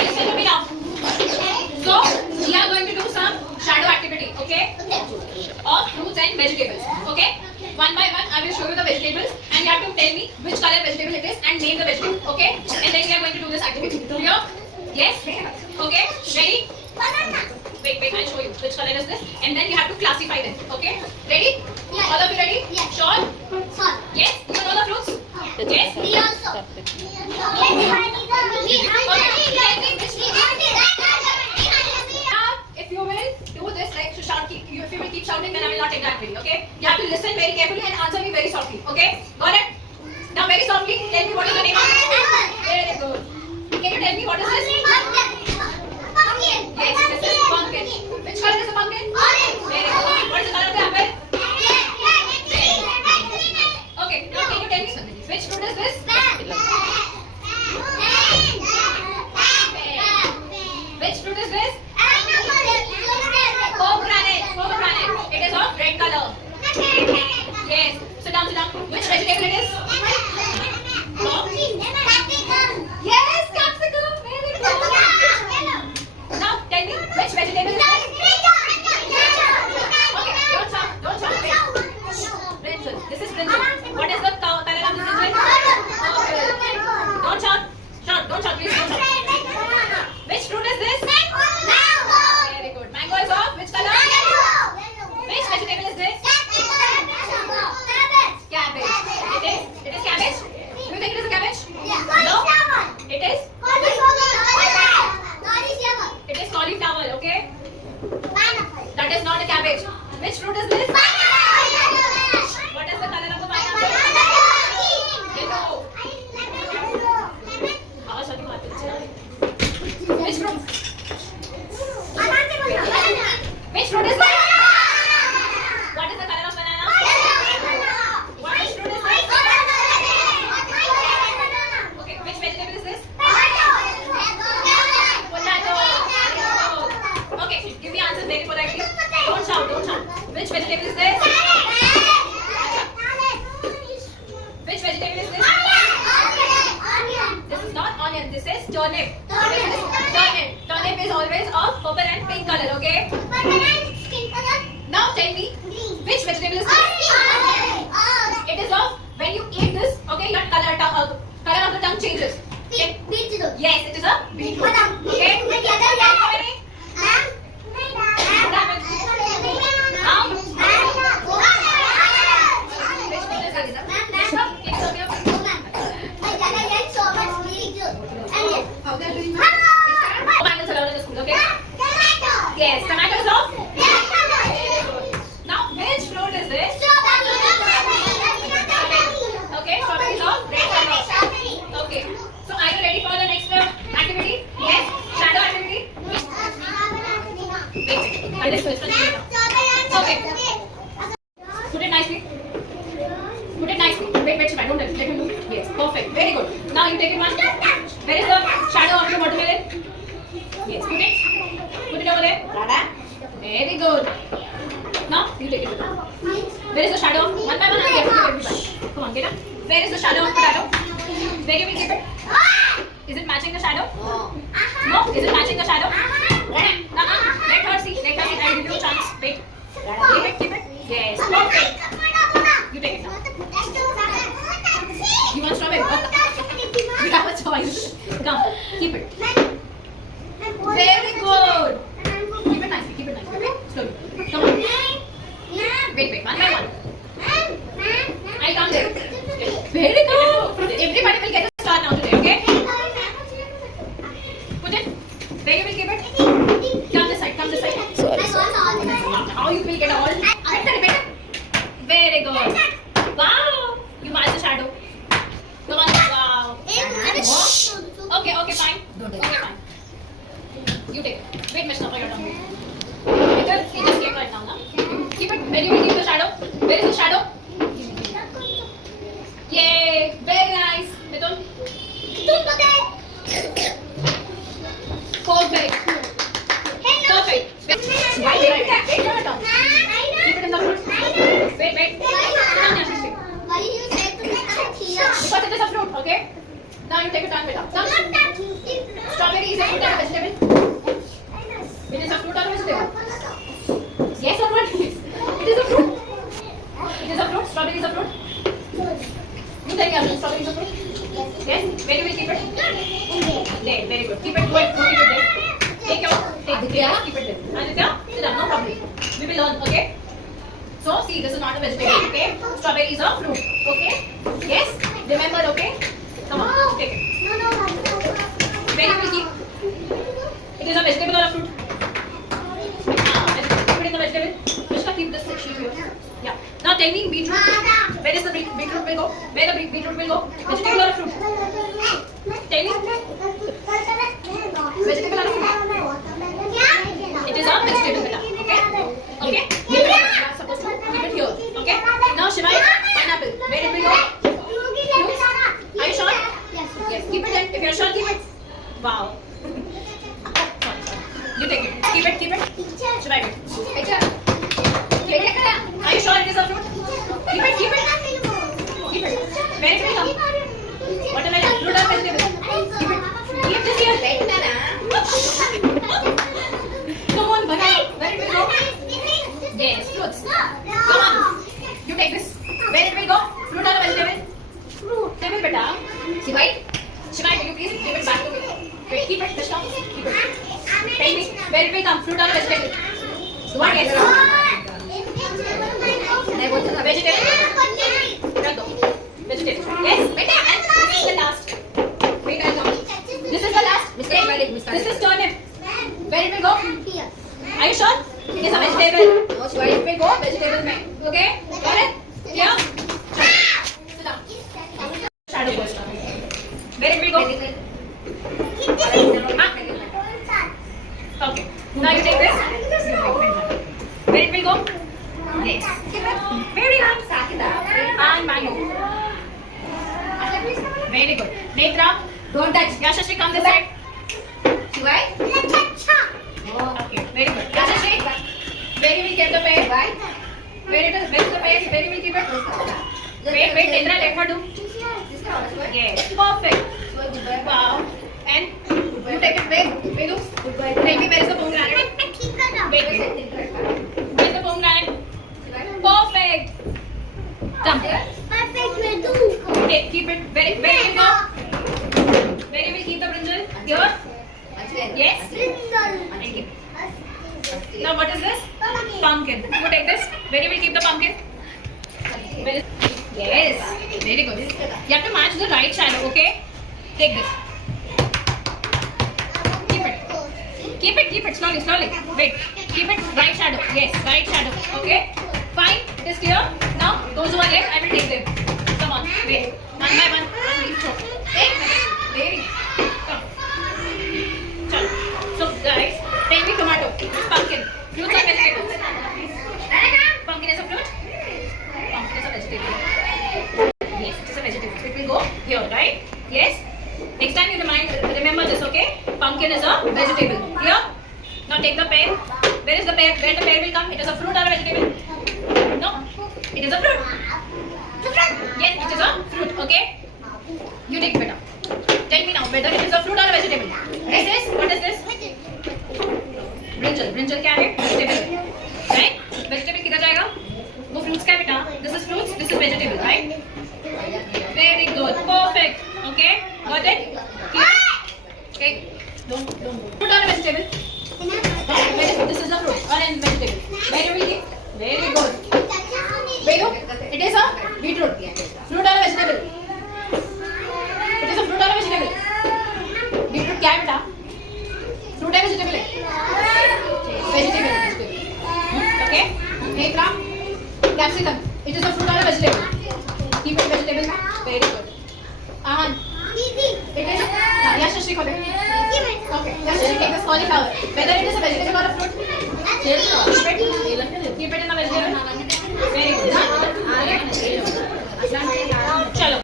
Okay, listen to me now. So we are going to do some shadow activity, okay? Of fruits and vegetables, okay? One by one, I will show you the vegetables, and you have to tell me which color vegetable it is and name the vegetable, okay? And then we are going to do this activity. Clear? Yes? Okay? Ready? Wait, I'll show you which color is this, and then you have to classify them, okay? Ready? Yes. All of you ready? Yes. Sure? Sure. Yes? You know the fruits? Yes? We also. If you will do this, like to shout, if you will keep shouting, then I will not take that video, okay? You have to listen very carefully and answer me very softly, okay? Got it? Now very softly, tell me what is the name of it? Very good. Can you tell me what is this? Pumpkin. Yes, this is pumpkin. Which color is the pumpkin? Orange. Very good. What is the color of the apple? Okay, now can you tell me which fruit is this? Which fruit is this? Pomegranate. It is of red color. Yes. Sit down. Which vegetable it is? Yes, capsicum. Very good. Now tell me which vegetable is this? Okay, don't shout. Brinjal. This is brinjal. What is the color of the brinjal? Okay. Don't shout, please don't shout. Which fruit is this? Very good. Mango is of which color? Which vegetable is this? Cabbage. It is cabbage? Do you think it is a cabbage? No? It is? It is cauliflower, okay? That is not a cabbage. Which fruit is this? What is the color of the pineapple? Yellow. Which fruit? Which fruit is this? What is the color of banana? Which fruit is this? Okay, which vegetable is this? Potato. Okay, give the answers very politely. Don't shout. Which vegetable is this? Which vegetable is this? This is not onion. This is turnip. Turnip is always of purple and pink color. Okay. Now tell me which vegetable is this? It is of when you eat this. Okay, your color of the tongue changes. Okay? Yes, it is a beetroot. Okay. What happens? Now. Which one is this? How they are doing? Tomatoes are allowed in the school. Okay. Yes, tomatoes of. Now, which fruit is this? Okay, strawberry is of red color. Okay. So, are you ready for the next activity? Yes. Shadow activity. Wait. Okay. Put it nicely. Wait, Shiva, don't touch. Let him do. Yes, perfect. Very good. Now you take it one. Where is the shadow of the watermelon? Yes, put it over there. Very good. Now you take it. Where is the shadow? One by one, I will give it to everybody. Come on, get up. Where is the shadow of potato? Where you will keep it? Is it matching the shadow? No. Is it matching the shadow? Let her see. I will give you a chance. Wait. Keep it. Yes. Perfect. You take it now. You want strawberry? You have a choice. Come, keep it. Very good. Keep it nicely. Okay? Slowly. Come on. Wait. One by one. I'll come there. Very good. Everybody will get a star now today. Okay? Put it. Where you will keep it? Come this side. Sorry. How you will get all? Better. Very good. Wow. You match the shadow. Come on. Wow. Okay, fine. You take it. Wait, Mishna, for your tongue. It just came right now, na? Keep it. Where you will keep the shadow? Where is the shadow? Yay! Very nice. Mithun? Perfect. Wait for your tongue. Keep it in the fruit. Wait. Because it is a fruit, okay? Now you take a turn, beta. Strawberry Strawberry is a fruit or a vegetable? It is a fruit or a vegetable? Yes or what? It is a fruit. It is a fruit. Strawberry is a fruit. You tell me, Arjun, strawberry is a fruit? Yes. Where do we keep it? There. Very good. Keep it. Go keep it there. Take the care. Keep it there. Aditya, sit down. No problem. We will learn. Okay. So see, this is not a vegetable. Okay. Strawberry is a fruit. Okay. Yes. Remember. Okay. Come on. Take it. Where you will keep? It is a vegetable or a fruit? Keep it in the vegetable. Vishka, keep this sheet here. Yeah. Now tell me, beetroot. Where is the beetroot will go? Where the beetroot will go? Vegetable or a fruit? Tell me. Vegetable or a fruit? It is a vegetable, beta. Okay. Okay. You are supposed to keep it here. Okay. Now Shivai, pineapple. Where it will go? Fruits? Are you sure? Yes. Keep it in. If you are sure, keep it. Wow. You take it. Keep it. Shivai, wait. Are you sure it is a fruit? Keep it. Keep it. Where it will come? What am I doing? Fruit or vegetable? Keep it. Keep this here. Come on, banana. Where it will go? Yes, fruits. Come on. You take this. Where it will go? Fruit or vegetable? Fruit. Table, beta. Shivai, will you please give it back to me? Wait, keep it. Krishna. Keep it. Tell me, where it will come? Fruit or vegetable? What is vegetable. Vegetable. Yes. This is the last. Wait, I'll come. This is the last. This is turnip. Where it will go? Are you sure? It is a vegetable. Where it will go? Vegetable mein. Okay? Got it? Yeah. Sit down. Shadow goes down. Where it will go? Okay. Now you take this. Where it will go? Yes. Very nice. And mango. Very good. Netra, don't touch. Yashashri, come this side. Shivai? Okay, very good. Yashashri, where you will get the pear? Where is the pear? Where you will keep it? Wait, Netra, let her do. Yes, perfect. Wow. And you take it where? Velu, tell me where is the pomegranate? Wait. Where is the pomegranate? Perfect. Come. Okay, keep it. Where you will go? Where you will keep the brinjal? Here? Yes? Okay. Now what is this? Pumpkin. You take this. Where you will keep the pumpkin? Yes. Very good. You have to match the right shadow, okay? Take this. Keep it. Slowly. Wait. Keep it right shadow. Yes, right shadow. Okay? Fine. It is clear. Now, those who are left, I will take them. Come on. Wait. One by one. Take this. Very. Come. Chalo. So, guys, tell me tomato. Pumpkin. Fruits or vegetables? Pumpkin is a fruit? Pumpkin is a vegetable. Yes, it is a vegetable. It will go here, right? Yes? Next time you remember this, okay? Pumpkin is a vegetable. Here? Now take the pear. Where is the pear? Where the pear will come? It is a fruit or a vegetable? No. It is a fruit. Yes, it is a fruit, okay? You take it up. Tell me now whether it is a fruit or a vegetable. What is this? Brinjal क्या है? Vegetable. Right? Vegetable किधर जाएगा? वो fruits क्या है बेटा? This is fruits, this is vegetable, right? Very good. Perfect. Okay? Got it? Okay. Don't. Fruit or a vegetable? This is a fruit or a vegetable. Where do we keep? Very good. It is a beetroot. Fruit or a vegetable? It is a fruit or a vegetable? Beetroot क्या है बेटा? Fruit है vegetable है? Vegetable. Okay? Netra, capsicum. It is a fruit or a vegetable? Keep it vegetable. Very good. Ahan. It is. Yashashri खोले. Okay. Yashashri take this cauliflower. Whether it is a vegetable or a fruit? Keep it in the vegetable. Very good. चलो.